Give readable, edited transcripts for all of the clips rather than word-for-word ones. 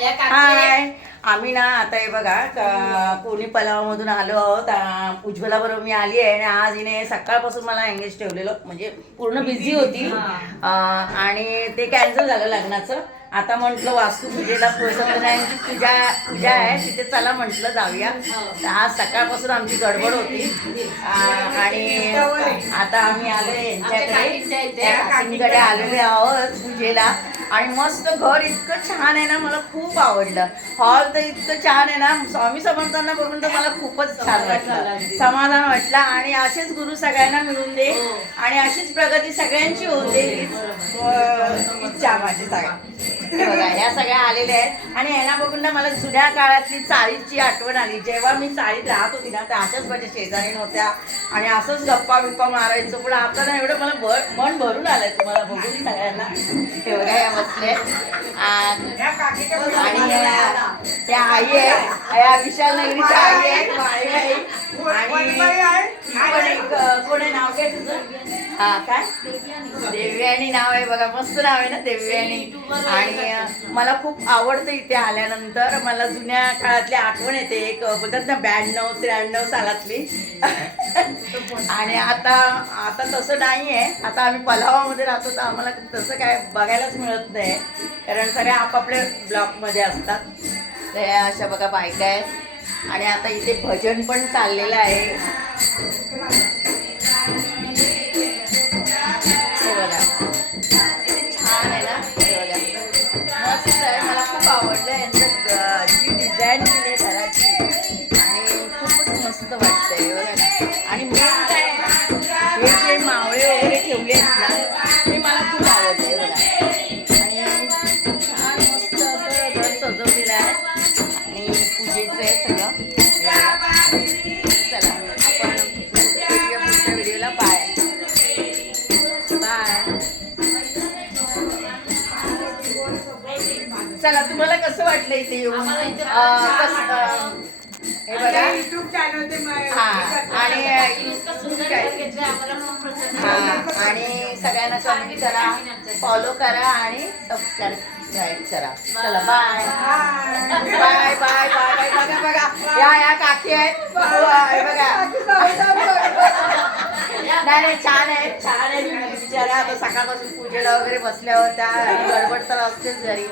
हाय, आम्ही ना आता हे बघा कोणी पलावमधून आलो आहोत. उज्ज्वला बरोबर मी आली आहे आणि आज हिने सकाळपासून मला एंगेज ठेवलेलं, म्हणजे पूर्ण बिझी होती आणि ते कॅन्सल झालं लग्नाचं. आता म्हटलं वास्तुपूजेला सत्यनारायणची पूजा आहे, तिथे चला म्हटलं जाऊया. तर आज सकाळपासून आमची गडबड होती आणि आता आम्ही आलो यांच्याकडे आलेले आहोत पूजेला. आणि मस्त घर इतकं छान आहे ना, मला खूप आवडलं. हॉल तर इतकं छान आहे ना, स्वामी समर्थांना बघून तर मला खूपच छान वाटलं, समाधान वाटलं. आणि असेच गुरु सगळ्यांना मिळून दे आणि अशीच प्रगती सगळ्यांची होऊ दे, इच्छा माझी सगळ्या. हे बघा ह्या सगळ्या आलेल्या आहेत आणि यांना बघून ना मला जुन्या काळातली चाळीची आठवण आली. जेव्हा मी चाळीत राहत होती ना, तर अशाच माझ्या शेजारी नव्हत्या आणि असंच गप्पा बिप्पा मारायचो. पण आता ना एवढं मला मन भरून आलंय तुम्हाला बघून सगळ्यांना. हे बघा या बसले आणि त्या आई आहे, या विशाल नगरीच्या आई आहेत आणि कोणी नाव काय तुझं? हा काय देवयानी नाव आहे बघा, मस्त नाव आहे ना देवयानी. आणि मला खूप आवडतं इथे आल्यानंतर. मला जुन्या काळातली आठवण येते, एक बोलतात ना 92-93 सालातली. आणि आता तसं नाही आहे. आता आम्ही पलावामध्ये राहतो तर आम्हाला तसं काय बघायलाच मिळत नाही, कारण सगळ्या आपापल्या ब्लॉकमध्ये असतात. तर ह्या अशा बघा बायका आहेत आणि आता इथे भजन पण चाललेलं आहे. छान आहे ना, मस्त आहे. मला खूप आवडलं यांचं जी डिझाईन केली आहे घराची आणि खूपच मस्त वाटतंय बघा. आणि मेन काय हे जे मावळे वगैरे ठेवले आहेत ना, ते मला खूप आवडते बघा. आणि छान मस्त असं घर सजवलेलं आहे आणि पूजेचं आहे सगळं. चला आपण पुढच्या व्हिडिओला बाय. चला तुम्हाला कसं वाटलं इथे येऊन? हे बघा युट्यूब चॅनल आणि सगळ्यांना कमेंट करा, फॉलो करा आणि सबस्क्राईब करा. चला बाय बाय बाय बाय. बघा बघा या काकी आहेत बघा. नाही छान आहे बिचारा. आता सकाळपासून पूजेला वगैरे बसल्या होत्या. गडबड तर असतेच घरी,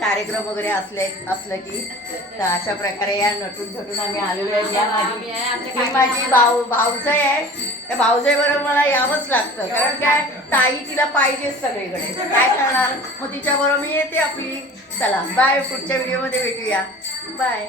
कार्यक्रम वगैरे असलं की. तर अशा प्रकारे या नटून थटून आम्ही आलेलो आहे. माझी भाऊजाई आहे, त्या भाऊजाई बरोबर मला यावंच लागतं, कारण काय ताई तिला पाहिजेच सगळीकडे. काय करणार, मग तिच्या बरोबर मी येते आपली. चला बाय, पुढच्या व्हिडिओमध्ये भेटूया. बाय.